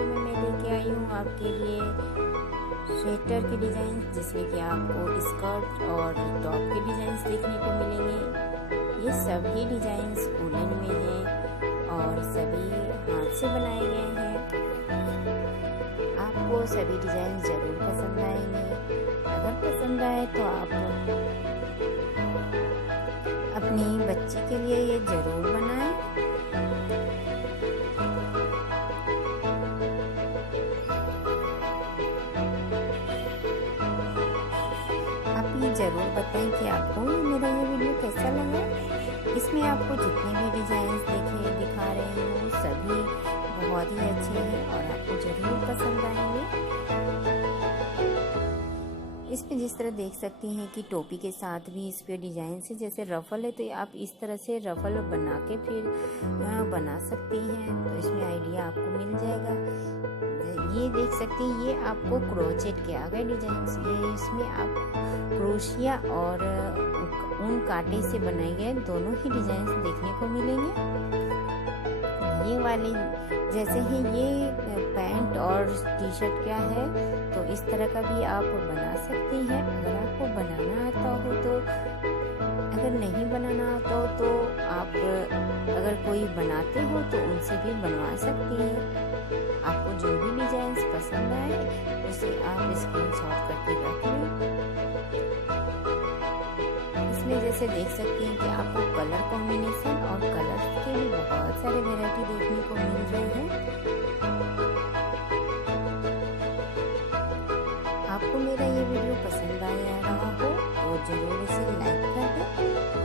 Video में मैं लेके आई हूँ आपके लिए स्वेटर के डिज़ाइन, जिसमें कि आपको स्कर्ट और टॉप के डिज़ाइंस देखने को मिलेंगे। ये सभी डिज़ाइंस वूलन में हैं और सभी हाथ से बनाए गए हैं। आपको सभी डिज़ाइन ज़रूर पसंद आएंगे। अगर पसंद आए तो आप अपनी बच्ची के लिए ये ज़रूर बनाएं। ये ज़रूर बताएं कि आपको मेरा ये वीडियो कैसा लगा। इसमें आपको जितने भी डिज़ाइंस दिखा रहे हूँ सभी बहुत ही अच्छे हैं और आपको ज़रूर पसंद आएंगे। इसमें जिस तरह देख सकती हैं कि टोपी के साथ भी इस पे डिज़ाइन से जैसे रफल है, तो आप इस तरह से रफल बना के फिर बना सकती हैं, तो इसमें आइडिया आपको मिल जाएगा। ये देख सकते हैं, ये आपको क्रोचेट के आ गए डिजाइन। ये इसमें आप क्रोशिया और ऊन कांटे से बनाए गए दोनों ही डिजाइन देखने को मिलेंगे। ये वाले जैसे ही ये पैंट और टी शर्ट क्या है, तो इस तरह का भी आप बना सकती हैं अगर आपको बनाना आता हो तो। अगर नहीं बनाना आता हो तो आप अगर कोई बनाते हो तो उनसे भी बनवा सकती हैं। आपको जो भी डिजाइन पसंद आए उसे आप स्क्रीनशॉट करके रख लें। इसमें जैसे देख सकते हैं कि आपको कलर कॉम्बिनेशन और कलर के भी बहुत सारे वैरायटी देखने को मिल रहे हैं। आपको मेरा ये वीडियो पसंद आया रहा हो तो जरूर इसे लाइक कर दें,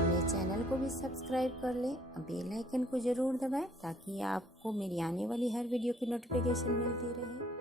मेरे चैनल को भी सब्सक्राइब कर लें, बेल आइकन को जरूर दबाएं ताकि आपको मेरी आने वाली हर वीडियो की नोटिफिकेशन मिलती रहे।